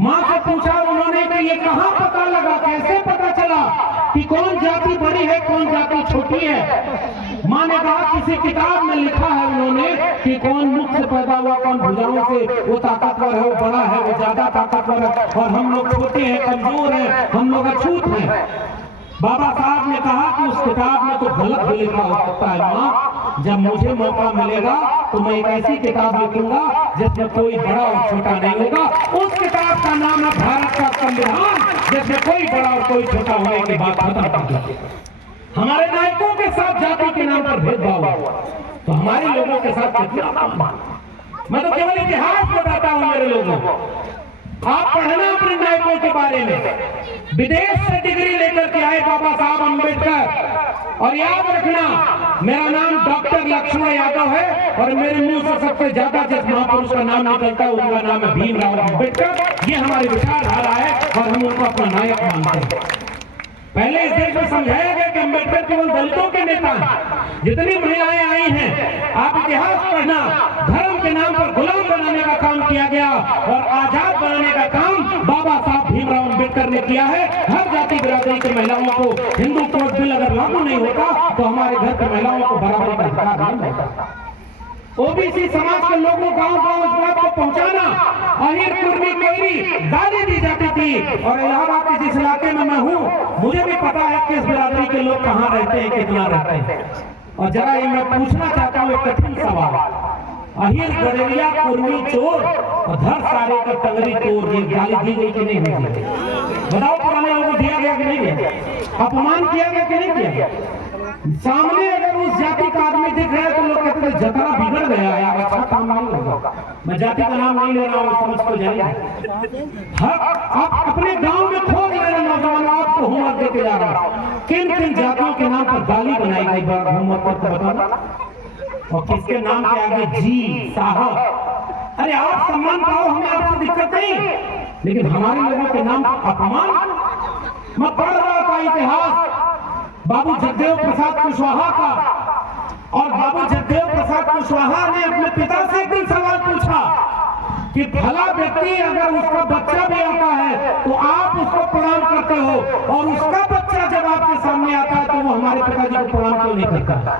माँ से पूछा उन्होंने कि ये कहाँ पता लगा, कैसे पता चला कि कौन जाति बड़ी है कौन जाति छोटी है? माँ ने कहा किसी किताब में लिखा है उन्होंने कि कौन मुख से पैदा हुआ, कौन भुजाओं से, वो ताकतवर है, वो बड़ा है, वो ज्यादा ताकतवर है, और हम लोग छोटे हैं, कमजोर हैं, हम लोग अछूत हैं। बाबा साहब ने कहा कि उस किताब में तो गलत भी लिखा हो सकता है माँ, जब मुझे मौका मिलेगा तो मैं एक ऐसी किताब लिखूंगा जिसमें कोई बड़ा और छोटा नहीं होगा। उस किताब का नाम है भारत का संविधान, जिसमें कोई बड़ा और कोई छोटा होने की बात खत्म कर दी। हमारे नायकों के साथ जाति के नाम पर भेदभाव हुआ तो हमारे लोगों के साथ कितना अपमान। मैं तो केवल इतिहास बताता हूं मेरे लोगों को, आप पढ़ना अपने नायकों के बारे में। विदेश से डिग्री लेकर के आए बाबा साहब अम्बेडकर, और याद रखना मेरा नाम डॉक्टर लक्ष्मण यादव है और मेरे मुंह से सबसे ज्यादा जिस महापुरुष का नाम निकलता है उनका नाम है भीमराव अम्बेडकर। ये हमारी विचारधारा है और हम उनको अपना नायक मानते हैं। पहले इस देश में समझाया गया कि अम्बेडकर केवल दलितों के नेता हैं। जितनी महिलाएं आई हैं, आप इतिहास पढ़ना, धर्म के नाम पर गुलाम बनाने का काम किया गया और आजाद बनाने का काम बाबा साहब भीमराव अम्बेडकर ने किया है। हर जाति बिरादरी की महिलाओं को हिंदू कोड बिल अगर लागू नहीं होता तो हमारे घर की महिलाओं को बराबरी का अधिकार नहीं होता। ओबीसी समाज के लोगों गांव-गांव इस बात को पहुंचाना, अहिर कुर्मी कोयरी गाली दी जाती थी। और इलाहाबाद के जिस इलाके में मैं हूं, मुझे भी पता है किस बिरादरी के लोग कहां रहते हैं, कितना रहते हैं। और जरा ये मैं पूछना चाहता हूं एक कठिन सवाल, अहिर गड़ेरिया कुर्मी चोर और धर सारे का टंगरी चोर, ये गाली दी गई कि नहीं दी? बताओ, पुराने लोगों को दिया गया कि नहीं दिया? अपमान किया गया कि नहीं किया? सामने अगर उस जाति का आदमी दिख रहा है तो लोग कहते हैं जतरा बिगड़ गया यार, अच्छा काम नहीं होगा। मैं जाति का नाम नहीं ले रहा हूँ, समझ को जाइए। आप अपने गांव में खोज रहे नौजवान, आपको होमवर्क देके जा रहा हूँ, किन किन जातियों के नाम पर गाली बनाई गई होमवर्क पर बताना, और किसके नाम के आगे जी साहब। अरे आप सम्मान पाओ, हमें आपसे दिक्कत नहीं, लेकिन हमारे लोगों के नाम पर अपमान। मैं पढ़ रहा था इतिहास बाबू जगदेव प्रसाद कुशवाहा का, और बाबू जगदेव प्रसाद कुशवाहा ने अपने पिता से एक दिन सवाल पूछा कि भला व्यक्ति अगर उसका बच्चा भी आता है तो आप उसको प्रणाम करते हो, और उसका बच्चा जब आपके सामने आता है तो वो हमारे पिताजी को प्रणाम क्यों नहीं करता?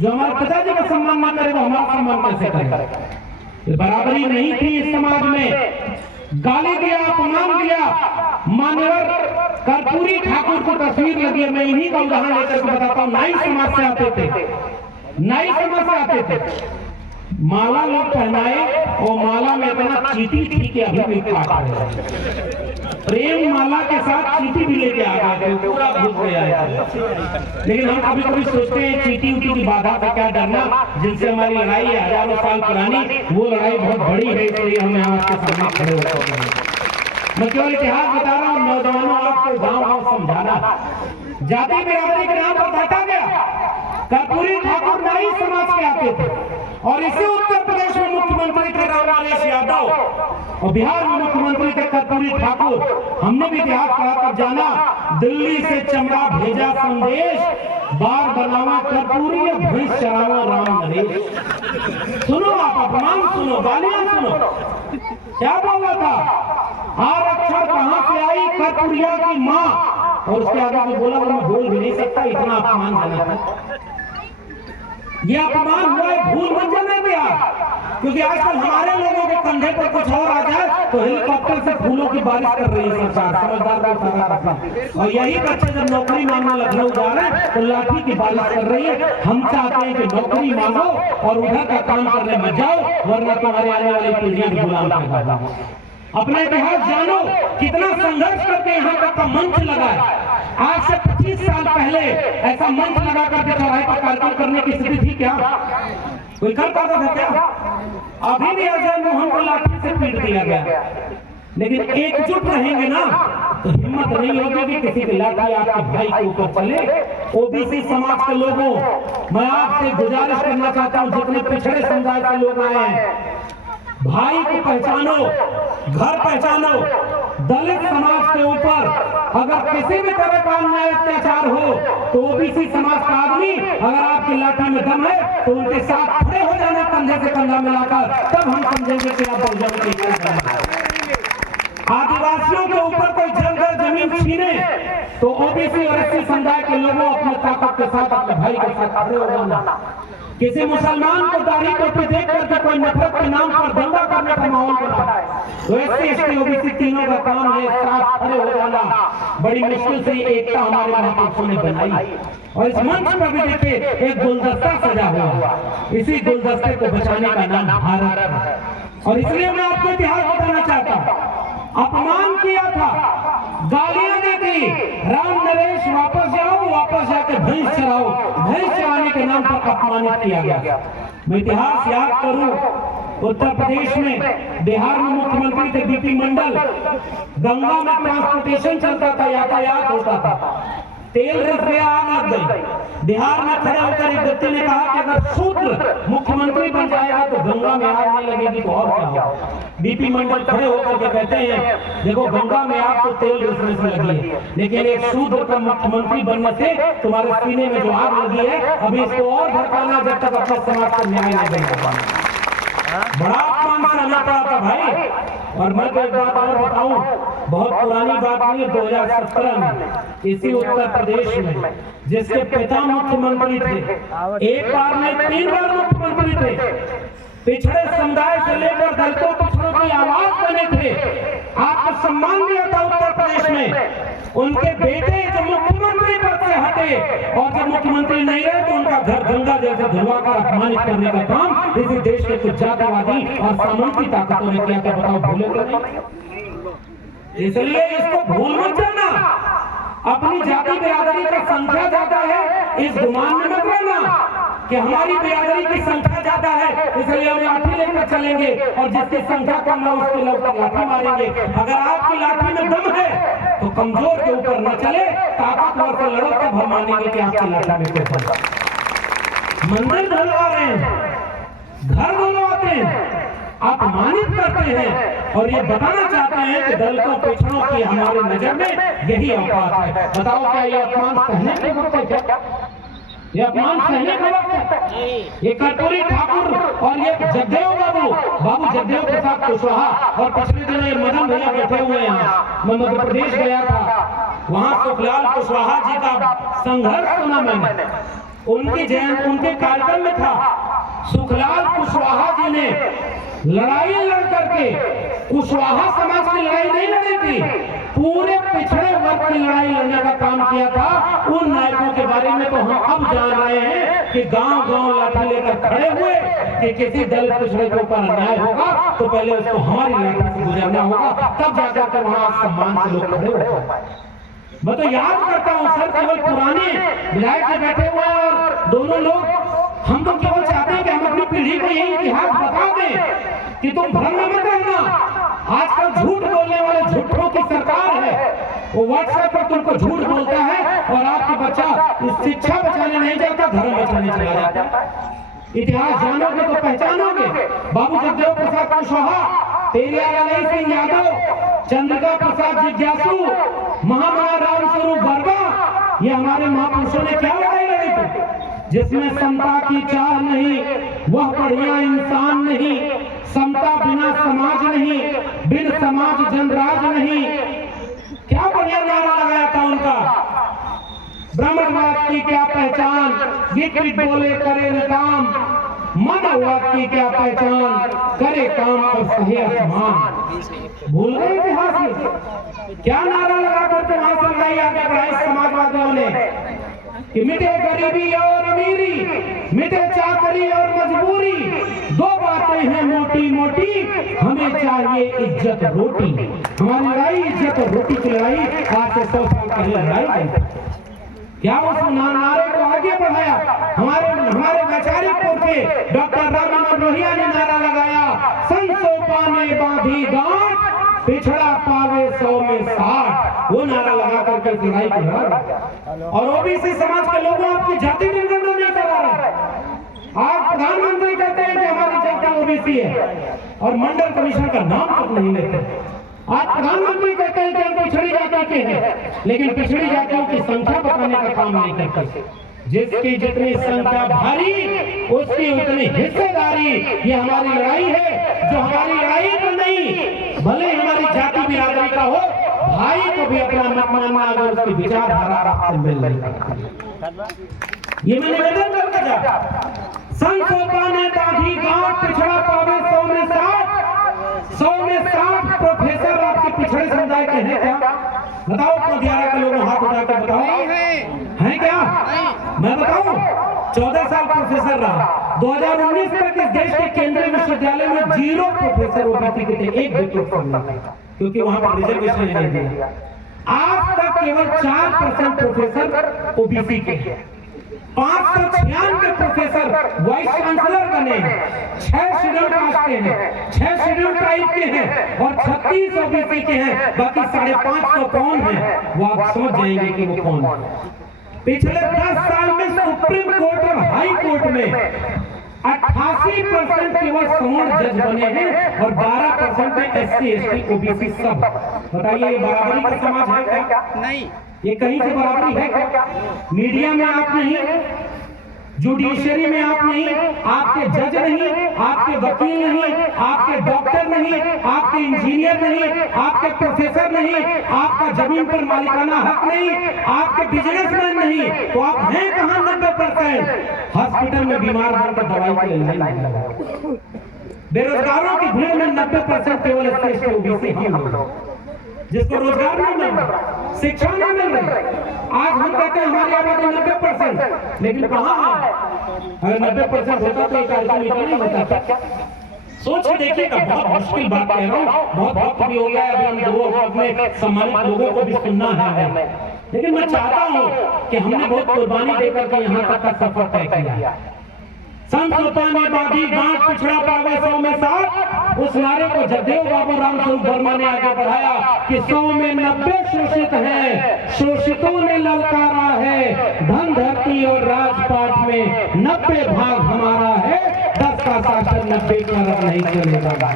जो हमारे पिताजी का सम्मान न करे वो हमारा सम्मान कैसे करेगा? बराबरी नहीं थी इस समाज में। गाली दिया, अपमान दिया। मान्यवर कर्पूरी ठाकुर की तस्वीर लगी है, मैं इन्हीं का उदाहरण लेकर के बताता हूँ। नाई समाज से आते थे, नाई समाज से आते थे, माला लोग पहनाए और माला में इतना चीटी थी कि अभी भी काट रहे हैं। प्रेम माला के साथ चीटी भी लेके आ गए, पूरा घुस गया है। लेकिन हम कभी कभी सोचते हैं चीटी उटी की बाधा से क्या डरना, जिनसे हमारी लड़ाई है हजारों साल पुरानी, वो लड़ाई बहुत बड़ी है, इसलिए हमें आज के सामने खड़े होते हैं। मैं केवल इतिहास बता रहा हूँ नौजवानों, आपको गाँव समझाना। जाति बिरादरी के नाम पर बांटा गया। कर्पूरी ठाकुर नाई समाज के आते थे, और इसी उत्तर प्रदेश में मुख्यमंत्री थे राम नरेश यादव, और बिहार में मुख्यमंत्री थे कर्पूरी ठाकुर। हमने भी इतिहास पढ़ा कर जाना, दिल्ली से चमड़ा भेजा संदेश, बार बनावा कर्पूरी या भैंस चरावा राम नरेश। सुनो आप, अपमान सुनो, गालियां सुनो। क्या बोला था? आरक्षण कहां से आई? कर्पूरिया की मां। और उसके आगे जो बोला वो मैं बोल भी नहीं सकता, इतना अपमान बना था। ये अपमान हुआ है, भूल मत जाने दिया, क्योंकि आजकल हमारे लोगों के कंधे पर कुछ और आ जाए तो हेलीकॉप्टर से फूलों की बारिश कर रही है सरकार। समझदार को सारा रखना। और यही बच्चे जब नौकरी मांगने लखनऊ जा रहे हैं तो लाठी की बारिश कर रही है। हम चाहते हैं कि नौकरी मांगो और उधर का काम करने मत जाओ, वरना तुम्हारे आने वाली पीढ़ियां गुलाम पैदा होंगी। अपना इतिहास जानो, कितना संघर्ष करके यहाँ तक का मंच लगा है। आज से 25 साल पहले ऐसा मंच लगा करके चौराहे पर कार्यक्रम करने की स्थिति थी क्या? कोई कर पाता था क्या? अभी भी अजय मोहन को लाठी से पीट दिया गया, लेकिन एकजुट रहेंगे ना तो हिम्मत नहीं होगी कि किसी की लाठी आपके भाई के ऊपर चले। ओबीसी समाज के लोगों, मैं आपसे गुजारिश करना चाहता हूँ, जितने पिछड़े समुदाय के लोग आए हैं, भाई को पहचानो, घर पहचानो। दलित समाज के ऊपर अगर किसी भी तरह का अन्याय अत्याचार हो तो ओबीसी समाज का आदमी अगर आपकी लाठी में दम है तो उनके साथ खड़े हो जाना, कंधे से कंधा मिलाकर, तब हम समझेंगे कि आप बहुजन के जमीन छीने तो ओबीसी और एससी समुदाय के लोगों अपने ताकत के साथ अपने भाई के साथ खड़े हो जाना। किसी मुसलमान को दाढ़ी टोपी देख करके कोई नफरत के नाम पर दंगा करने का माहौल बनाए तो एससी एसटी ओबीसी तीनों का काम है साथ खड़े हो जाना। बड़ी मुश्किल से एकता हमारे महापुरुषों ने बनाई और इस मंच पर भी देखिए एक गुलदस्ता सजा हुआ, इसी गुलदस्ते को बचाने का नाम भारत है। और इसलिए मैं आपको इतिहास बताना चाहता हूँ, अपमान किया था, गालियां दी थी, राम नरेश वापस जाओ, वापस जाकर भैंस चराओ, भैंस चराने के नाम पर अपमानित किया गया। मैं इतिहास याद करूं, उत्तर प्रदेश में बिहार में मुख्यमंत्री थे बीपी मंडल, गंगा में ट्रांसपोर्टेशन चलता था, यातायात होता था, तेल रिस गया, आग लग गई। बिहार में खड़े होकर एक व्यक्ति ने कहा कि अगर शूद्र मुख्यमंत्री बन जाएगा तो गंगा में आग नहीं लगेगी तो और क्या होगा। बीपी मंडल खड़े होकर के कहते हैं देखो गंगा में आग तो तेल रिसने से लगी है, लेकिन एक शूद्र का मुख्यमंत्री बनने से तुम्हारे सीने में जो आग लगी है अभी इसको और भड़काना जब तक अपने समाज को न्याय नहीं बन पाएगा। बड़ा अपमान सहना पड़ा था भाई। और मैं तो एक बात और बताऊं, बहुत पुरानी बात नहीं, 2017 में इसी उत्तर प्रदेश में जिसके पिता मुख्यमंत्री थे, एक बार में 3 बार मुख्यमंत्री थे, पिछड़े समुदाय से लेकर दलितों पिछड़ों की आवाज बने थे, आपको सम्मान दिया था उत्तर प्रदेश में। उनके बेटे जो मुख्यमंत्री पद से हटे और जब मुख्यमंत्री नहीं रहे तो उनका घर गंगा जैसे धुलवाकर अपमानित करने का काम इसी देश के कुछ जातिवादी और सामंती ताकतों ने किया था। बताओ भूले तो नहीं? इसलिए इसको भूल मत जाना। अपनी जाति बिरादरी का संख्या ज्यादा है इस गुमान में मत रहना कि हमारी बिरादरी की संख्या ज्यादा है इसलिए हम लाठी लेकर चलेंगे और जिसकी संख्या कम है उसके लोग लाठी मारेंगे। अगर आपकी लाठी में दम है तो कमजोर के ऊपर न चले, ताकतवर से लड़ो तब हम मानेंगे कि आपकी लाठी में कोई दम है। मंदिर धुलवा रहे हैं, घर धुलवाते हैं, अपमानित करते हैं और ये बताना चाहते हैं कि दलितों पिछड़ों की हमारे नजर में यही औकात है। बताओ क्या ये अपमान सहने के वक्त है? क्या ये अपमान सहने का वक्त है? ये कर्पूरी ठाकुर और ये जगदेव बाबू जगदेव प्रसाद कुशवाहा और पिछले दिनों ये मदन भैया बैठे हुए हैं। मैं मध्य प्रदेश गया था, वहां सुखलाल कुशवाहा जी का संघर्ष सुना मैंने, उनकी जयंती उनके कार्यक्रम में था। सुखलाल कुशवाहा जी ने लड़ाई लड़ करके कुशवाहा समाज की लड़ाई नहीं लड़ी थी, पूरे पिछड़े वर्ग की लड़ाई लड़ने का काम किया था। उन नायकों के बारे में तो हम अब जान रहे हैं कि गांव-गांव लाठी लेकर खड़े हुए कि किसी दलित पिछड़े के ऊपर अन्याय होगा तो पहले उसको हमारी लाठी से गुजरना होगा, तब जाकर के वहां सम्मान से लोग खड़े होंगे। मैं तो याद करता हूँ सर, केवल पुराने विधायक के बैठे हुए और दोनों लोग, हम तो केवल चाहते हैं कि हम अपनी पीढ़ी को यही इतिहास बता दें कि तुम भ्रम में मत रहना। आजकल झूठ बोलने वाले झूठों की सरकार है, वो व्हाट्सएप पर तुमको झूठ बोलता है और आपका बच्चा इस शिक्षा बचाने नहीं जाता, धर्म बचाने चला जाता है। इतिहास जानोगे तो पहचानोगे। बाबू जगदेव प्रसाद कुशवाहा, पेरियार अली सिंह यादव, चंद्रिका प्रसाद जिज्ञासु, महामना राम स्वरूप वर्मा, ये हमारे महापुरुषों ने क्या लड़ाई लड़ी थी? जिसमें समता की चाह नहीं वह बढ़िया इंसान नहीं, समता बिना समाज नहीं, बिन समाज जनराज नहीं। क्या बढ़िया नारा लगाया था उनका। ब्राह्मणवाद की क्या पहचान, गिट पिट बोले करे न काम, मानववाद की क्या पहचान, करे काम और सहे अपमान। भूल गए इतिहास में क्या नारा लगा करके वहां से लड़ाई आगे बढ़ाई समाजवादियों ने कि मिटे गरीबी और अमीरी, मिटे चाकरी और मजबूरी, दो बातें हैं मोटी मोटी, हमें चाहिए इज्जत रोटी। हमारी लड़ाई इज्जत और रोटी की लड़ाई आज से 100 साल पहले लड़ाई गई। क्या उस नारे को आगे बढ़ाया? हमारे वैचारिक के डॉक्टर राम मनोहर लोहिया ने नारा लगाया, संसो पाने बांधी गांठ, पिछड़ा पावे 100 में 60। वो नारा लगा करके लड़ाई को लड़ा। और ओबीसी समाज के लोगों आपकी जाति जनगणना नहीं करा रहे। आज प्रधानमंत्री कहते हैं कि हमारी जाति ओबीसी है और मंडल कमीशन का नाम तक नहीं लेते। आज प्रधानमंत्री कहते हैं कि हम पिछड़ी जाति के हैं, लेकिन पिछड़ी जातियों की संख्या बताने का काम नहीं करते। जिसकी जितनी संख्या भारी उसकी उतनी हिस्सेदारी। ये हमारी लड़ाई है, जो हमारी लड़ाई तो नहीं, भले हमारी जाति बिरादरी का हो, भाई को भी अपना मत मानना अगर उसकी विचारधारा आपसे मिल रही है। ये मैं निवेदन करता जा संसोपा ने दाढ़ी गांठ पिछड़ा पावे 100 में 60 प्रोफेसर आपके पिछड़े समुदाय के हैं क्या? बताओ पटियाला के लोग हाथ उठा कर बताओ हैं क्या? मैं बताऊं 14 साल प्रोफेसर रहा, 2019 तक इस देश के केंद्रीय विश्वविद्यालय में 0 प्रोफेसर ओबीसी के थे, एक भी प्रोफेसर नहीं, क्योंकि वहां पर रिजर्वेशन नहीं दिया। आज तक केवल 4% प्रोफेसर ओबीसी के हैं, 596 प्रोफेसर वाइस चांसलर बने हैं, 6 शेड्यूल कास्ट के हैं, 6 शेड्यूल ट्राइब के हैं और 36 ओबीसी के हैं। बाकी 550 कौन है वो आप समझ जाएंगे कि वो कौन है। पिछले 10 साल में सुप्रीम कोर्ट और हाई कोर्ट में 88% केवल सवर्ण जज बने हैं और 12% में SC ST OBC सब। बताइए ये बराबरी का समाज है क्या? नहीं। ये कहीं से बराबरी है क्या? मीडिया में आप नहीं, जुडिशरी में आप नहीं, आपके जज नहीं, आपके वकील नहीं, आपके डॉक्टर नहीं, आपके इंजीनियर नहीं, आपके प्रोफेसर नहीं, आपका जमीन पर मालिकाना हक नहीं, आपके बिजनेसमैन नहीं, तो आप हैं कहां 90%? हॉस्पिटल में बीमार बनकर दवाई के लिए लाइन लगाओ। बेरोजगारों की भीड़ में 90% केवल SC ST OBC हम लोग, जिसको रोजगार नहीं मिल रहा, शिक्षा नहीं मिल रही। आज हम कहते हैं हमारी आबादी 90%, लेकिन कहां है? अगर 90% होता तो एक कार्यक्रम नहीं होता। सोच के देखिएगा, बहुत मुश्किल बात कह रहा हूँ, बहुत वक्त भी हो गया है, अभी हम 2 वक्त में सम्मानित लोगों को भी सुनना है हमें, लेकिन मैं चाहता हूँ कि हमने बहुत कुर्बानी देकर के यहाँ तक का सफर तय किया। संसोपा ने बांधी गांठ पिछड़ा पावे 100 में 60, उस नारे को जगदेव बाबू रामस्वरूप वर्मा ने आगे बढ़ाया कि 100 में 90 शोषित हैं, शोषितों ने ललकारा है, धन धरती और राजपाट में 90 भाग हमारा है, 10 का शासन 90 का रंग नहीं चलेगा।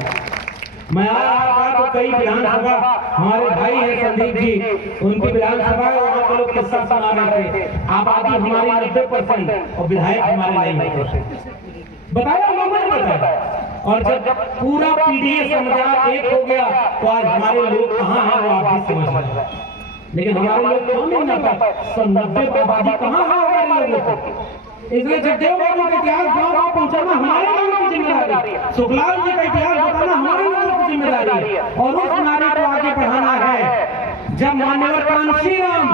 मैं आ रहा था तो कई विधानसभा हमारे भाई है संदीप जी, उनकी विधानसभा वहाँ के लोग किस्सा सुना रहे थे, आबादी हमारी 90% और विधायक हमारे नहीं होते। बताया लोगों ने बताया, और जब पूरा पीडीए समझा एक हो गया तो आज हमारे लोग कहाँ हैं वो आप भी समझ रहे हैं। लेकिन हमारे लोग क्यों नहीं नाता? 90 आबादी कहाँ है हमारे लोगों को? इसलिए जगदेव बाबू का इतिहास गाँव पहुंचाना हमारे लोगों की जिम्मेदारी है, सुखलाल जी का इतिहास बताना हमारे लोगों की जिम्मेदारी है, और उस नारे को आगे बढ़ाना है। जब मान्यवर कांशीराम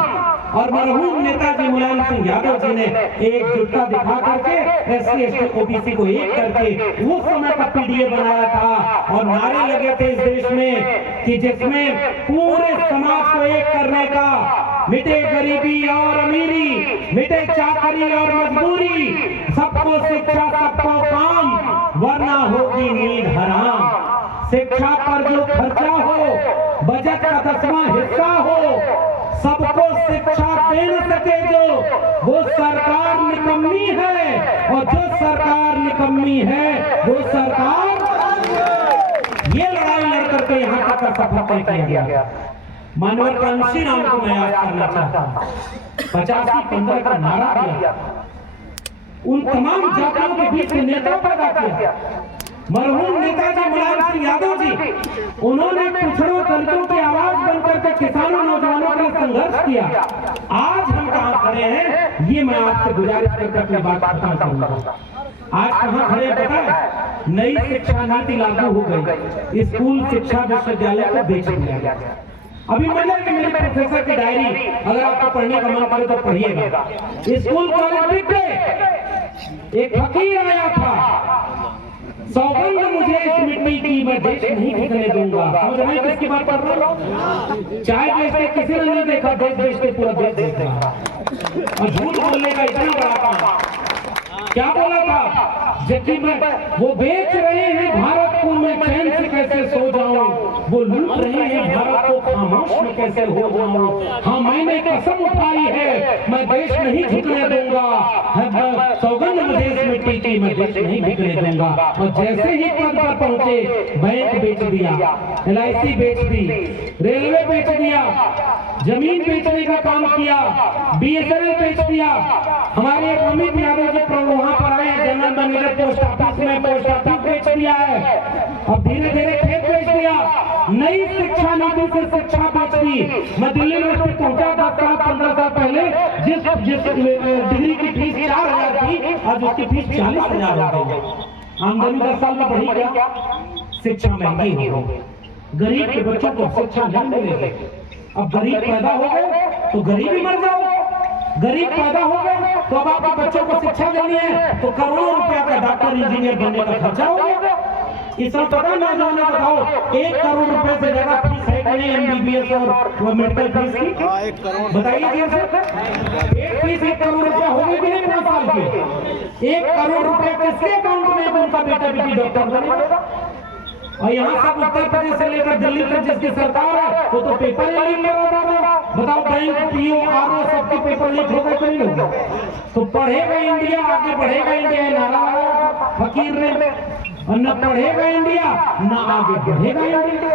और मरहूम नेताजी मुलायम सिंह यादव जी ने एकजुटता दिखा करके SC ST OBC को एक करके उस समय का पीडीए बनाया था, और नारे लगे थे इस देश में कि जिसमें पूरे समाज को एक करने का, मिटे गरीबी और अमीरी, मिटे चाकरी और मजबूरी, सबको शिक्षा सबको काम, वरना होगी नींद हराम। शिक्षा पर जो खर्चा हो बजट का 10वां हिस्सा हो, सबको शिक्षा दे न सके जो, वो सरकार निकम्मी है, और जो सरकार निकम्मी है वो सरकार। ये लड़ाई लड़ करके यहाँ तक का सफर तय किया गया। मान्यवर कांशीराम को मैं याद करना चाहता हूँ, 85-15 का नारा दिया, उन तमाम जातियों के बीच में नेता पैदा किया। मरहूम नेताजी मुलायम सिंह यादव जी, उन्होंने पिछड़ों दलितों की आवाज बनकर के किसानों नौजवानों के लिए संघर्ष किया। आज हम कहाँ खड़े हैं ये मैं आपसे गुजारिश करके अपनी बात खत्म करूंगा। आज कहाँ खड़े पता है? नई शिक्षा नीति लागू हो गई, स्कूल शिक्षा विश्वविद्यालय को बेच दिया गया। अभी मैंने मेरे प्रोफेसर की डायरी, अगर आपको पढ़ने का मन करे तो पढ़िएगा। स्कूल कॉलेज बिक गए, एक फकीर आया था, सौगंध मुझे इस मिट्टी की, मैं देश नहीं बिकने दूंगा। समझ रहे हैं किसकी बात कर रहा हूँ? चाय बेचते किसी ने नहीं देखा, देश बेचते पूरा देश देखा। और झूठ बोलने का इतना बड़ा काम, क्या बोला था? जबकि मैं वो बेच रहे हैं भारत को, मैं चैन से कैसे सो जाऊं, वो लूट रहे हैं भारत को, खामोश में कैसे हो जाऊं। हाँ, मैंने कसम उठाई है, मैं देश नहीं झुकने दूंगा, सौगंध मुझे इस मिट्टी की, मैं देश नहीं बिकने दूंगा। और जैसे ही पद पर पहुंचे, बैंक बेच दिया, LIC बेच दी, रेलवे बेच दिया, जमीन बेचने का काम किया, BSNL बेच दिया। हमारे एक अमित यादव जी वहां पर आए, जनरल मैनेजर पोस्ट ऑफिस में पोस्ट ऑफिस बेच दिया है, अब धीरे धीरे खेत बेच दिया। नई शिक्षा नीति से शिक्षा बेचती। मैं दिल्ली यूनिवर्सिटी पहुंचा 10 साल 15 साल पहले, जिस डिग्री की फीस 4000 थी, आज उसकी फीस 40,000 हो गई। आमदनी 10 साल में बढ़ी क्या? शिक्षा महंगी हो गई, गरीब के बच्चों को शिक्षा नहीं मिलेगी। अब गरीब पैदा हो गए तो गरीब ही मर जाओ, गरीब पैदा हो गए तो अब आपके बच्चों को शिक्षा देनी है तो करोड़ों रुपया का डॉक्टर इंजीनियर बनने का खर्चा होगा। इस समय पता नौजवान बताओ 1 करोड़ रुपए से ज्यादा फीस है कि नहीं एमबीबीएस और मेडिकल फीस की? 1 करोड़ बताइए एक फीस 1 करोड़ रुपया होगी कि नहीं 5 साल के? 1 करोड़ रुपया किसके अकाउंट में उनका बेटा बेटी डॉक्टर बनेगा? और यहाँ सब उत्तर प्रदेश से लेकर दिल्ली तक जिसकी सरकार है वो तो पेपर लीक करा रहा। बताओ बैंक पीओ आरओ सबके पेपर लीक होगा कि नहीं होगा? तो पढ़ेगा इंडिया आगे बढ़ेगा इंडिया नारा फकीर ने, और न पढ़ेगा इंडिया न आगे बढ़ेगा इंडिया।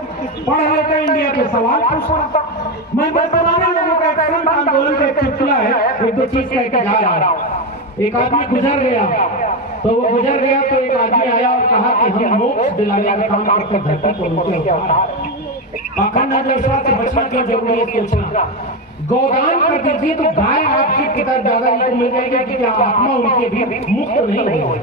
पढ़ लेगा इंडिया तो सवाल पूछता। मैं पुराने लोगों का एक आंदोलन का एक चुटकुला है, एक दो चीज कह के जा रहा हूँ। एक आदमी गुजर गया तो वो गुजर गया तो एक आदमी आया और कहा कि हम मोक्ष दिलाने का काम करते धरती को उनके पाखंड अंधविश्वास से बचना क्यों जरूरी है सोचना। गौदान कर दीजिए तो गाय आपके पिता दादाजी को मिल जाएगी कि क्या आत्मा उनके भी मुक्त नहीं होगी।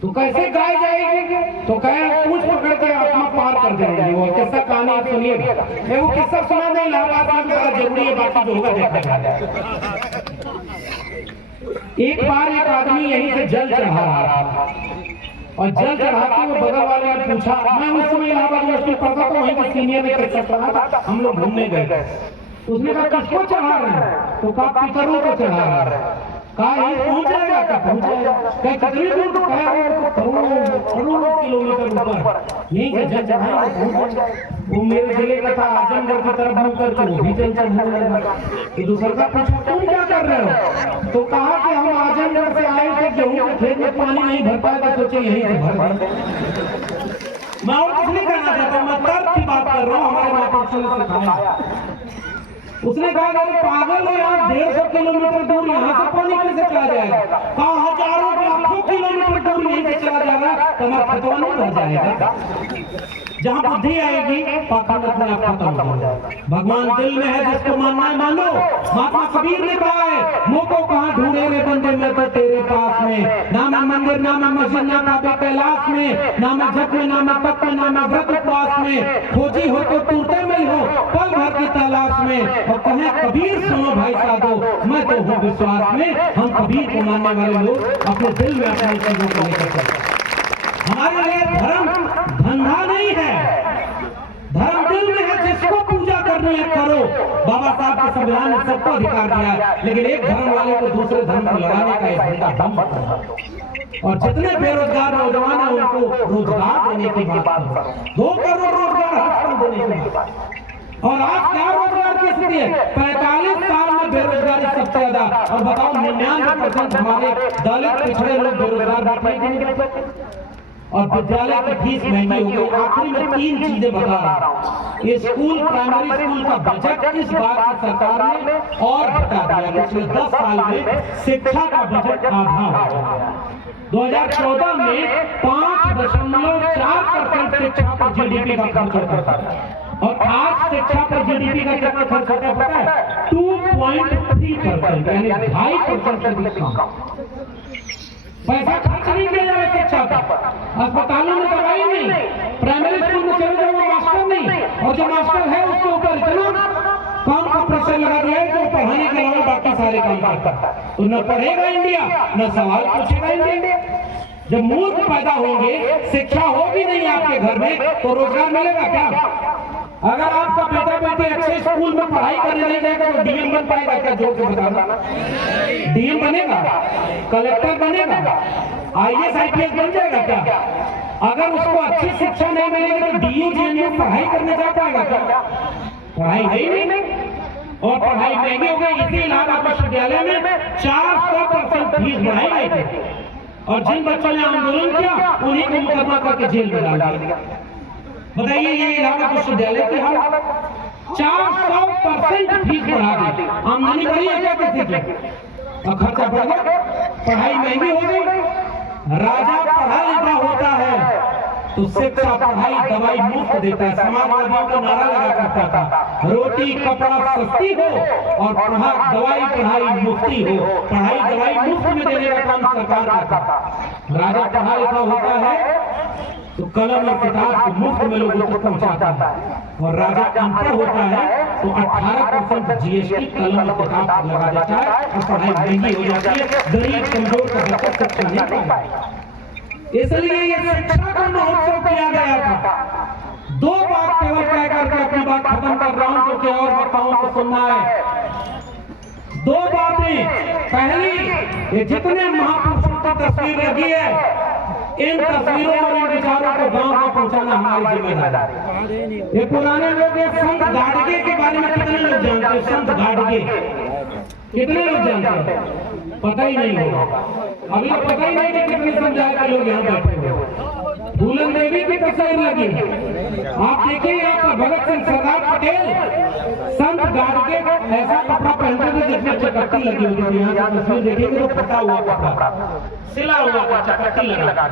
तो कैसे गाय जाएगी? तो कहे पूछ पकड़ के आत्मा पार कर जाएगी। वो किस्सा कहानी आप सुनिएगा। वो किस्सा सुना नहीं इलाहाबाद में बड़ा जरूरी है, बाकी जो होगा देखा जाएगा। एक बार एक आदमी यहीं से जल चढ़ा रहा था और जल चढ़ाते हुए बगल वाले ने पूछा, मैं उस समय इलाहाबाद यूनिवर्सिटी पढ़ता तो वहीं के सीनियर ने किस्सा सुना था, हम लोग घूमने गए। उसने कहा किसको चढ़ा रहे हैं? तो कहा पितरों को चढ़ा रहे हैं। कहा यही पहुंच जाएगा? क्या पहुंच जाएगा? क्या कितनी दूर? तो करोड़ों किलोमीटर ऊपर यहीं से जल चढ़ाएंगे। वो मेरे जिले का था आजमगढ़ की तरफ मुंह करके वो भी जल चढ़ाने लगा। तो दूसरा का पूछा तुम क्या कर रहे हो? तो कहा कि हम आजमगढ़ से आए थे, गेहूं के खेत में पानी नहीं भर पाया तो सोचे यहीं से भर दें। मैं और कुछ नहीं कहना चाहता, मैं तर्क की बात कर रहा हूँ, हमारे महापुरुषों ने सिखाया। उसने कहा अरे पागल हो यार, 150 किलोमीटर दूर यहाँ से पानी कैसे चला जाएगा? कहा हजारों लाखों किलोमीटर दूर यहीं से चला जा रहा है, तो हमारा खतवा नहीं बढ़ जाएगा। जहाँ बुद्धि आएगी पाखंड अपने आप खत्म हो जाएगा। भगवान दिल में है, जिसको मानना है मानो। महात्मा कबीर ने कहा है मुँह को कहाँ ढूंढे रे बंदे, मैं तो तेरे पास में। ना मैं मंदिर ना मैं मस्जिद ना काबे कैलाश में, ना मैं जप में ना मैं तप में ना मैं व्रत उपवास में। खोजी हो तो टूटे में हो पल भर की तलाश में। और कहे कबीर सुनो भाई साधो, मैं तो हूँ विश्वास में। हम कबीर को मानने वाले लोग अपने दिल में अपने चीजों को लेकर चलते। हमारे लिए धर्म धंधा नहीं है, धर्म दिल में है। जिसको पूजा करनी है करो। बाबा साहब के संविधान ने सबको अधिकार दिया है, लेकिन एक धर्म वाले को दूसरे धर्म को लगाने का एक घंटा बम करो। और जितने बेरोजगार नौजवान हैं उनको रोजगार देने की बात करो। 2 करोड़ रोजगार हर साल देने की बात। और आज क्या रोजगार की स्थिति है? 45 साल में बेरोजगारी सबसे ज्यादा। और बताओ 99% हमारे दलित पिछड़े लोग बेरोजगार बैठे। और विद्यालय की फीस महंगी हो गई। आखिरी में 3 चीजें बता रहा हूँ। ये स्कूल प्राइमरी स्कूल का बजट इस बार की सरकार ने और घटा दिया। पिछले 10 साल में शिक्षा का बजट आधा हो गया। 2014 में 5.4% शिक्षा पर जीडीपी का खर्च होता था और आज शिक्षा पर जीडीपी का कितना खर्च होता है पता है? 2.3%, यानी 2.5% से भी कम। पैसा खर्च नहीं किया जा रहा शिक्षा पर। अस्पतालों में दवाई नहीं, प्राइमरी स्कूल में चले जाओ मास्टर नहीं, और जो मास्टर है उसके ऊपर इतना काम का प्रेशर लगा दिया है कि पढ़ाने के अलावा बाकी सारे काम करता है। तो न पढ़ेगा इंडिया न सवाल पूछेगा इंडिया। जब मूर्ख पैदा होंगे, शिक्षा होगी नहीं आपके घर में, तो रोजगार मिलेगा क्या? अगर आपका बेटा बेटी अच्छे स्कूल में पढ़ाई करने नहीं जाएगा तो डीएम बन पाएगा क्या? जोर से बताना। डीएम बनेगा, कलेक्टर बनेगा, आईएएस आईपीएस बन जाएगा क्या? अगर उसको अच्छी शिक्षा नहीं मिलेगी तो डीयू जेएनयू पढ़ाई करने जा पाएगा क्या? पढ़ाई है ही नहीं। और पढ़ाई महंगी हो गई। इसी इलाहाबाद विश्वविद्यालय में 400% फीस बढ़ाई गई थी और जिन बच्चों ने आंदोलन किया उन्हीं को मुकदमा करके जेल में डाल दिया। बताइए ये इलाहाबाद विश्वविद्यालय की हालत। 400% फीस बढ़ा दी। आमदनी बढ़ी है क्या किसी की? और खर्चा बढ़ गया, पढ़ाई महंगी हो गई। राजा पढ़ा लिखा होता है तो शिक्षा पढ़ाई दवाई मुफ्त देता है। समाजवादियों का नारा लगा करता था रोटी कपड़ा सस्ती हो और दवाई पढ़ाई मुफ्ती हो। पढ़ाई दवाई मुफ्त में देने का काम सरकार करता था। राजा पढ़ा लिखा होता है तो कलम और किताब को मुफ्त में लोगों तक पहुंचाता है, और राजा अनपढ़ होता है तो 18% जीएसटी कलम और किताब पर लगा देता है और पढ़ाई महंगी हो जाती है। गरीब कमजोर का बच्चा शिक्षा नहीं पाएगा। इसलिए ये शिक्षा का महोत्सव किया गया था। दो बात केवल कह करके अपनी बात खत्म कर रहा हूं, क्योंकि और वक्ताओं को सुनना है। दो बातें। पहली, ये जितने महापुरुषों की तस्वीर लगी है, इन तस्वीरों और इन विचारों को गांव में पहुंचाना हमारी जिम्मेदारी है। ये पुराने लोग संत गाडगे के बारे में कितने लोग जानते हैं? संत गाडगे कितने लोग जानते हैं? पता ही नहीं होगा। अभी तो पता ही नहीं कि कितने समुदाय के लोग यहाँ बैठे हुए। फूलन देवी की तस्वीर लगी, आप देखिए यहाँ पर भगत सिंह सरदार पटेल संत गाडगे ऐसा कपड़ा पहनते थे जिसमें चकत्ती लगी होती थी। यहाँ की तस्वीर देखेंगे तो फटा हुआ कपड़ा, सिला हुआ चकत्ती लगा।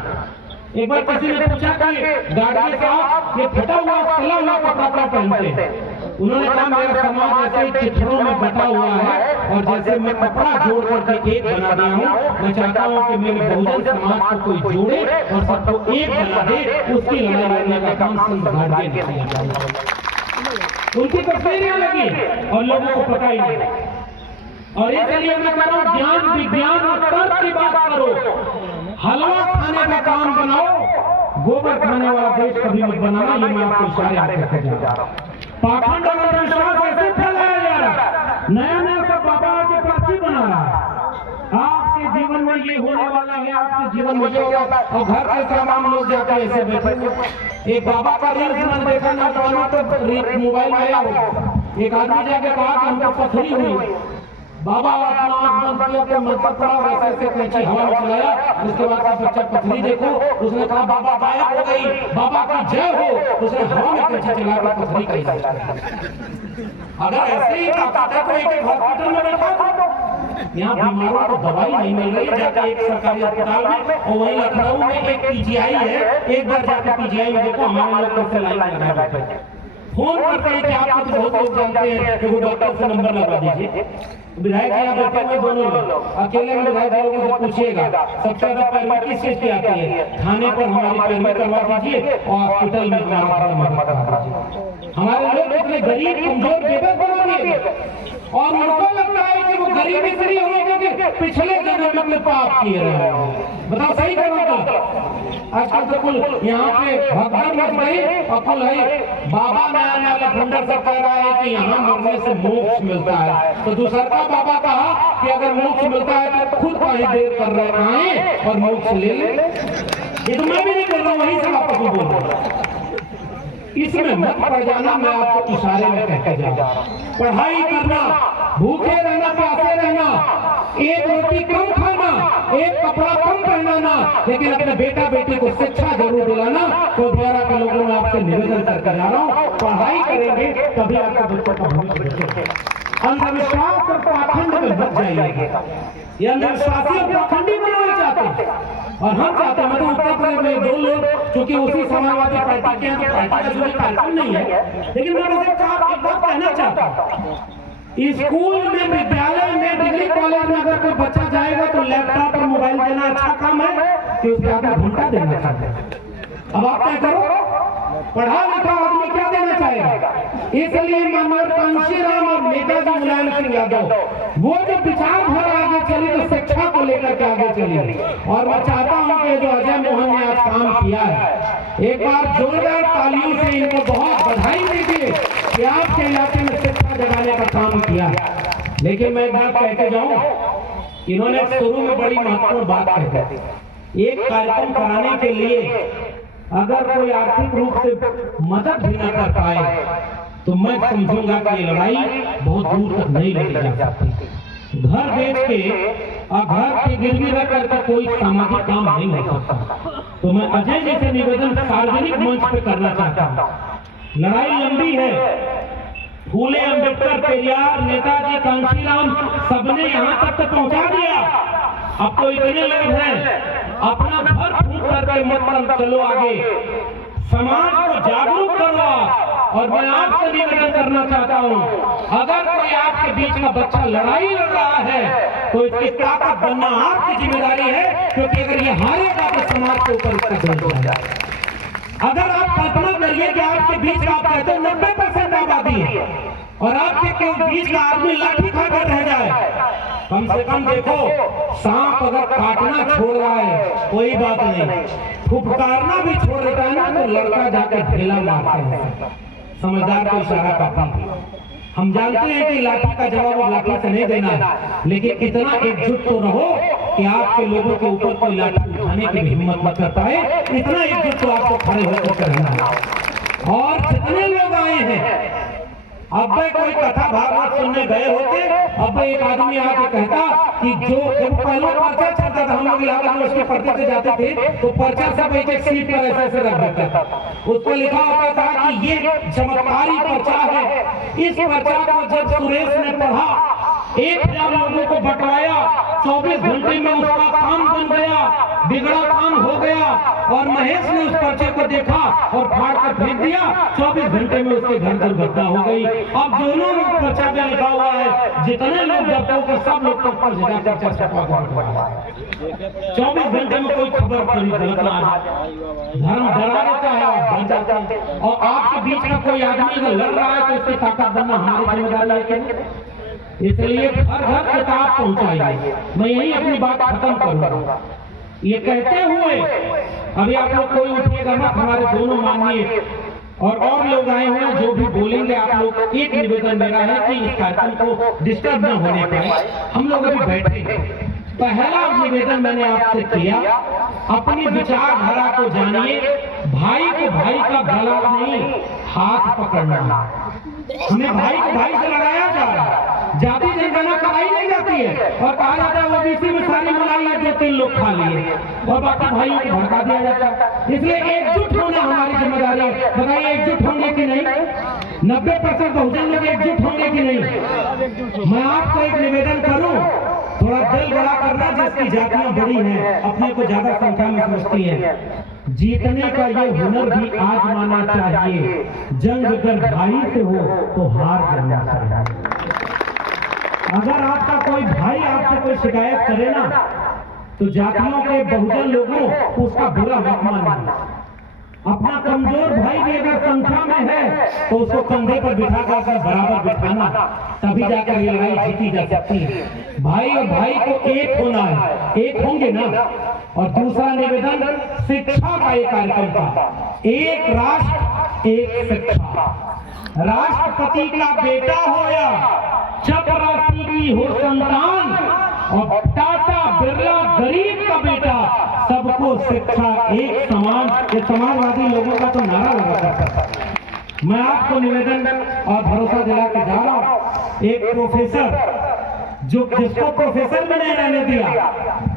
एक बार किसी ने पूछा कि गाडगे साहब ये फटा हुआ सिला हुआ कपड़ा क्या पहनते? उन्होंने कहा मेरा समाज ऐसे चिट्ठियों में बटा हुआ है और जैसे मैं कपड़ा जोड़ करके एक बना दिया हूँ, मैं चाहता हूँ कि मेरे बहुजन समाज को कोई जोड़े और सबको एक बना दे। उसकी लड़ाई लड़ने का काम संत गाडगे ने किया। उनकी तस्वीरें लगी और लोगों को पता ही नहीं। और इसलिए मैं कह रहा हूँ ज्ञान विज्ञान और तर्क की बात करो। हलवा खाने का काम बनाओ, गोबर खाने वाला देश कभी मत बनाना। ये मैं आपको इशारे करके जा रहा हूँ। पाखंड और अंधविश्वास ऐसे फैलाया जा रहा है, नया नया सब बाबा की प्राची बना रहा है। आपके जीवन में ये होने वाला है, आपके जीवन में ये होगा। और घर के तमाम लोग जाकर ऐसे बैठे। एक बाबा का रील्स मैंने देखा ना, तो मोबाइल में आया हो, एक आदमी जाके कहा कि हमको पथरी हुई। बाबा अपना आंख बंद किया तो मंत्र पड़ा, वैसे ऐसे कैंची हवा में चलाया। उसके बाद का बच्चा पथरी देखो, उसने कहा बाबा गायब हो गई, बाबा की जय हो। उसने हवा में कैंची चला कर पथरी कही। अगर ऐसे ही ताकत है तो एक हॉस्पिटल में बैठा था। यहाँ बीमारों को दवाई नहीं मिल रही, जाके एक सरकारी अस्पताल में, और वहीं लखनऊ में एक पीजीआई है। एक बार जाके पीजीआई में देखो हमारे लोग कैसे लाइन लगा बैठे, फोन करते हैं कि आप तो बहुत लोग जानते हैं कि वो डॉक्टर से नंबर लगा दीजिए। विधायक जी बैठे हुए दोनों लोग, अकेले में विधायक लोगों से पूछिएगा सबसे ज्यादा पैरवी किस चीज की आती है? थाने पर हमारी पैरवी करवा दीजिए और हॉस्पिटल में हमारा मदद करा दीजिए। हमारे लोग इतने गरीब कमजोर बेबस बना दिए और उनको लगता है कि वो गरीबी से होने के पिछले जन्म में पाप किए रहे हैं। बताओ सही करो। आजकल तो कुल यहाँ पे भगदड़ मच गई और कुल है बाबा नया नया लफंडर से कह रहा है कि यहाँ मरने से मोक्ष मिलता है। तो दूसरा का बाबा कहा कि अगर मोक्ष मिलता है तो खुद कहीं देर कर रहे हैं और मोक्ष ले ले। ये तो मैं भी नहीं कर रहा, वहीं से आपको बोल रहा हूँ। इसमें मत पड़ जाना, मैं आपको इशारे में कहते जा रहा हूँ। पढ़ाई करना, भूखे रहना, प्यासे रहना, एक रोटी कम खाना, एक कपड़ा कम पहनाना, लेकिन अपने बेटा बेटी को शिक्षा जरूर दिलाना। तो द्वारा के लोगों में आपसे निवेदन करके जा रहा हूँ, पढ़ाई करेंगे तभी आपका बच्चों का भविष्य। अंधविश्वास और पाखंड में बच जाइए। ये अंधविश्वासी और पाखंडी बनाना चाहते हैं और हम चाहते हैं। मतलब उत्तर प्रदेश में दो लोग क्योंकि उसी समाजवादी पार्टी के हैं, तो पार्टी का कोई कार्यक्रम नहीं है, लेकिन मैं एक बात कहना चाहता हूँ। स्कूल में, विद्यालय में, डिग्री कॉलेज में अगर कोई बच्चा जाएगा तो लैपटॉप और मोबाइल देना अच्छा काम है कि उसके आगे घंटा देना चाहते हैं। अब आप क्या करो, पढ़ा लिखा आदमी क्या देना चाहेगा? इसलिए माननीय कांशीराम और नेताजी मुलायम सिंह यादव वो जो विचारधारा आगे चली तो शिक्षा को लेकर के आगे चली। और मैं चाहता हूं कि जो अजय मोहन ने आज काम किया है, एक बार जोरदार तालियों से इनको बहुत बधाई दीजिए कि आपके इलाके में शिक्षा जगाने का काम किया। लेकिन मैं एक बात कहते जाऊं, इन्होंने शुरू में बड़ी महत्वपूर्ण बात कही थी। एक कार्यक्रम कराने के लिए अगर कोई आर्थिक रूप से मदद भी न कर पाए तो मैं समझूंगा कि ये लड़ाई बहुत दूर तक नहीं लड़ी जा सकती। घर बेच के और घर की गिरवी रख करके कोई सामाजिक काम नहीं हो सकता। तो मैं अजय जी से निवेदन सार्वजनिक मंच पे करना चाहता हूँ। लड़ाई लंबी है, फूले, अम्बेडकर, पेरियार, नेताजी, कांशीराम सबने यहाँ तक तो पहुँचा दिया। अब तो इतने लोग हैं, अपना घर फूंक करके मत चलो आगे, समाज को जागरूक करो। और मैं आपसे निवेदन करना चाहता हूँ, अगर कोई आपके बीच का बच्चा लड़ाई लड़ रहा है तो इसकी ताकत बनना आपकी जिम्मेदारी है, क्योंकि अगर ये हारेगा तो समाज के ऊपर इसका बोझ जाएगा। अगर आप कल्पना करिए कि आपके बीच का, आप कहते हैं 90% आबादी है, और आपके बीच का आदमी लाठी खाकर रह जाए, कम से कम देखो, सांप अगर काटना छोड़ रहा है कोई बात नहीं, फुफकारना भी छोड़ देता है ना, तो लड़का जाकर ढेला मारते हैं, समझदार को इशारा करता है। हम जानते हैं कि लाठी का जवाब लाठी से नहीं देना है, लेकिन इतना एकजुट तो रहो कि आपके लोगों के ऊपर कोई लाठी उठाने की हिम्मत मत करता है। इतना एकजुट तो आपको खड़े होकर रहना है। और जितने लोग आए हैं, अब कोई कथा भागवत सुनने गए होते, अब एक आदमी आके कहता कि जो पहले पर्चा चलता था, हम लोग इलाहाबाद यूनिवर्सिटी पढ़ते से जाते थे, तो पर्चा सब एक एक सीट पर ऐसे रख देता था, उस पर लिखा होता था कि ये चमत्कारी पर्चा है। इस पर्चा को जब सुरेश ने पढ़ा, 1000 लोगों को बंटवाया, 24 घंटे में उसका काम बन गया, बिगड़ा काम हो गया, और महेश ने उस पर्चे को देखा और फाड़ कर फेंक दिया, 24 घंटे में उसके घर दुर्घटना हो गई। अब दोनों लोग पर्चा पे लिखा हुआ है, जितने लोग डरते हो सब लोग पर जगह पर्चा छपा हुआ है। 24 घंटे में कोई खबर कभी गलत ना आ जाए, धर्म डरा देता है और बन जाता है। और आपके बीच में कोई आदमी अगर लड़ रहा है तो इसकी ताकत बनना हमारी जिम्मेदारी है। इसलिए घर घर किताब पहुंचाइए। मैं यही अपनी बात खत्म करूंगा। ये कहते हुए अभी आप लोग कोई उठिएगा मत, हमारे दोनों माननीय और लोग आए हुए हैं जो भी बोलेंगे, आप लोग एक निवेदन मेरा है कि इस कार्यक्रम को डिस्टर्ब न होने पाए। हम लोग अभी बैठे हैं। पहला निवेदन मैंने आपसे किया, अपनी विचारधारा को जानिए। भाई को भाई का गला नहीं, हाथ पकड़ना। हमें भाई को भाई से लड़ाया जा रहा है, जाति जनगणना कराई नहीं जाती है, और कहा जाता है ओबीसी में सारी मलाई है, 2-3 लोग खा लिए, और बाकी भाइयों को भड़का दिया जाता है। इसलिए एकजुट होना हमारी जिम्मेदारी है। बताइए एकजुट होंगे कि नहीं? 90% बहुजन लोग एकजुट होंगे कि नहीं? मैं आपको एक निवेदन करूं, थोड़ा दिल बड़ा करना, जिसकी जातियां बड़ी हैं, अपने को ज्यादा संख्या में समझती हैं। जीतने का ये हुनर भी आजमाना चाहिए। जंग अगर भाई से हो तो हार जाना चाहिए। अगर आपका कोई भाई आपसे कोई शिकायत करे ना, तो जातियों के बहुजन लोगों उसका बुरा मत मानना। अपना कमजोर भाई भी अगर संख्या में है तो उसको कंधे पर बिठा कर बराबर बिठाना, तभी जाकर ये लड़ाई जीती जा सकती है। भाई और भाई को एक होना है, एक होंगे ना। और दूसरा निवेदन शिक्षा का एक कार्यक्रम था, एक राष्ट्र एक शिक्षा। राष्ट्रपति का बेटा हो या चपरासी की हो संतान, और टाटा बिरला गरीब का बेटा, सबको शिक्षा एक समान। ये समाजवादी लोगों का तो नारा लगा करता था। मैं आपको निवेदन और भरोसा दिला के जा रहा हूं, एक प्रोफेसर जिसको प्रोफेसर में नहीं रहने दिया,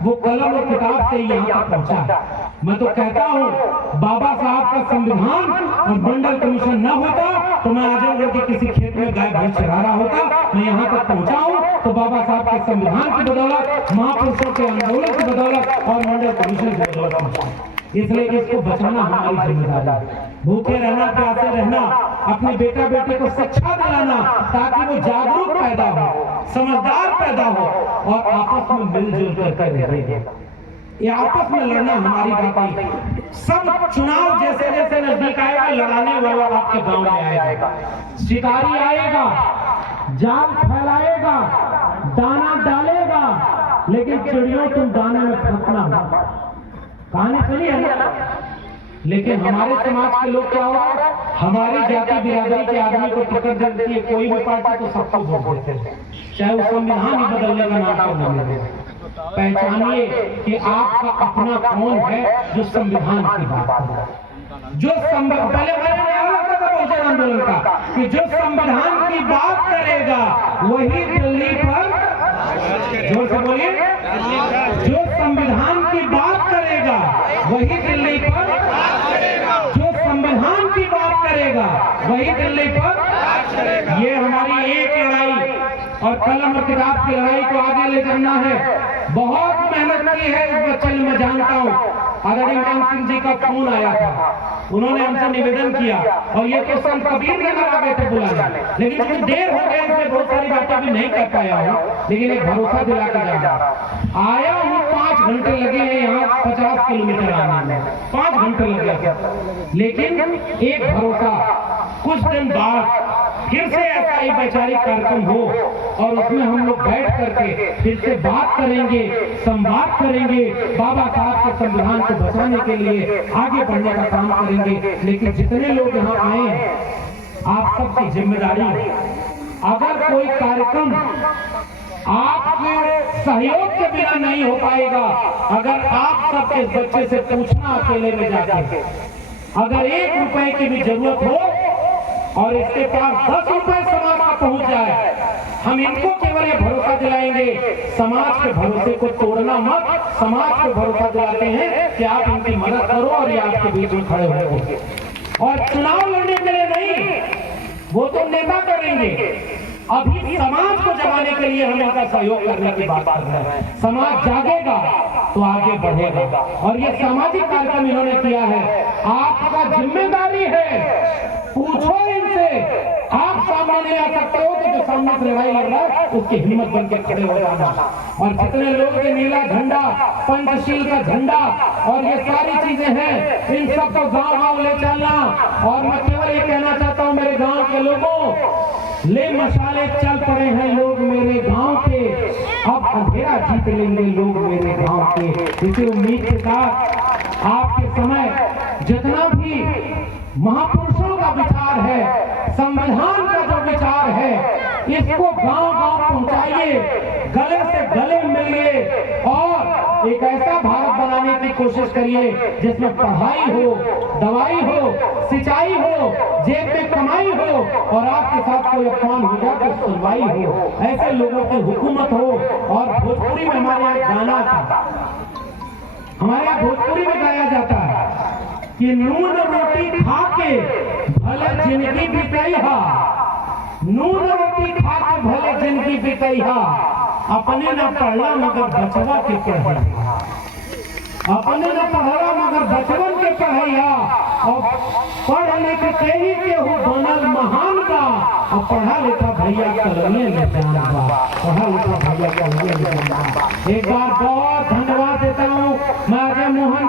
वो कलम और किताब से यहाँ तक पहुंचा। मैं तो कहता हूँ, बाबा साहब का संविधान और मंडल कमीशन न होता तो मैं आजमगढ़ के किसी खेत में गाय भैंस चरा रहा होता। मैं यहाँ तक पहुंचा हूँ तो बाबा साहब के संविधान की बदौलत, महापुरुषों के आंदोलन की बदौलत और मंडल कमीशन की बदौलत पहुंचा। इसलिए इसको बचाना हमारी जिम्मेदारी है। भूखे रहना, प्यासे रहना, अपने बेटा बेटी को शिक्षा दिलाना, ताकि वो जागरूक पैदा हो, समझदार पैदा हो, और आपस में मिलजुल करके रहे। ये आपस में लड़ना हमारी बात नहीं। सब चुनाव जैसे जैसे नजदीक आएगा, लड़ाने वाला आपके गांव में आएगा, शिकारी आएगा, जाल फैलाएगा, दाना डालेगा, लेकिन चिड़ियों तुम दाने में फंसना। कहानी सुनी है ना? लेकिन हमारे समाज के लोग क्या होगा, हमारी जाति बिरादरी के आदमी को टिकट देती है कोई भी पार्टी तो सबको वोट देते हैं, चाहे वो संविधान ही बदलने का नाम क्यों न ले। पहचानिए कि आपका अपना कौन है जो संविधान की बात करे। जो पहले बहुजन आंदोलन का कि जो संविधान की बात करेगा वही दिल्ली पर, जोर से बोलिए, जो संविधान की बात करेगा वही दिल्ली पर, जो संविधान की बात करेगा वही दिल्ली पर। ये हमारी एक लड़ाई और कलम और किताब की लड़ाई को आगे ले जाना है। बहुत मेहनत की है इस बच्चे ने, मैं जानता हूँ। आदरणीय मान सिंह जी का फोन आया था, उन्होंने हमसे निवेदन किया और ये तो संत कबीर नगर आ गए थे बुलाने, लेकिन चूंकि देर हो गई इसमें बहुत सारी बातें भी नहीं कर पाया हूँ, लेकिन एक भरोसा दिला के जाना आया हूँ। 5 घंटे लगे हैं यहाँ 50 किलोमीटर आने में, 5 घंटे लगे, लेकिन एक भरोसा, कुछ दिन बाद फिर से ऐसा ही वैचारिक कार्यक्रम हो और उसमें हम लोग बैठ करके फिर से बात करेंगे, संवाद करेंगे, बाबा साहब के संविधान को बचाने के लिए आगे बढ़ने का काम करेंगे। लेकिन जितने लोग यहाँ आए हैं, आप सबकी जिम्मेदारी है। अगर कोई कार्यक्रम आपके सहयोग के बिना नहीं हो पाएगा, अगर आप सबके बच्चे से पूछना अकेले में जाके, अगर 1 रुपए की भी जरूरत हो और इसके पास 10 रुपए समाज में पहुंच जाए, हम इनको केवल ये भरोसा दिलाएंगे, समाज के भरोसे को तोड़ना मत। समाज को भरोसा दिलाते हैं कि आप इनकी मदद करो और ये आपके बीच में खड़े होंगे। और चुनाव लड़ने के लिए नहीं, वो तो नेता करेंगे, अभी समाज को जगाने के लिए हम इनका सहयोग करने की बात कर रहे हैं। समाज जागेगा तो आगे बढ़ेगा और ये सामाजिक कार्यक्रम इन्होंने किया है। आपका जिम्मेदारी है, पूछो इनसे। आप सामने नहीं आ सकते हो तो जो सामने से लड़ाई लड़ रहा है उसकी हिम्मत बन के खड़े हो जाना। और जितने लोग के नीला झंडा, पंचशील का झंडा और ये सारी चीजें हैं, इन सबको गांव-गांव ले चलना। और मैं केवल ये कहना चाहता हूँ मेरे गांव के लोगों, ले मशाले चल पड़े हैं लोग मेरे गांव के, अब अंधेरा जीत लेंगे लोग मेरे गांव के। इसी उम्मीद के साथ आपके समय जितना भी महापुरुषों का विचार है, संविधान का जो विचार है, इसको गांव-गांव पहुंचाइए, गले से गले मिलिए और एक ऐसा भारत बनाने की कोशिश करिए जिसमें पढ़ाई हो, दवाई हो, सिंचाई हो, जेब में कमाई हो और आपके साथ कोई अपमान हो जाए तो सुनवाई हो। ऐसे लोगों की हुकूमत हो। और भोजपुरी में हमारे यहाँ गाना था, हमारे यहाँ भोजपुरी में गाया जाता है कि नून रोटी खा के भले जिंदगी बितैहा, नून रोटी खा के भले जिंदगी बितैहा, अपने न पढ़ला मगर बचवा के पढ़ैया, अपने न पढ़ला मगर बचवन के पढ़ैया। और पढ़ लिख के ही केहू बनल महान बा, और पढ़ा लिखा भैया कलमिए में जान बा, पढ़ा लिखा भैया कलमिए में जान बा। एक बार बहुत धन्यवाद।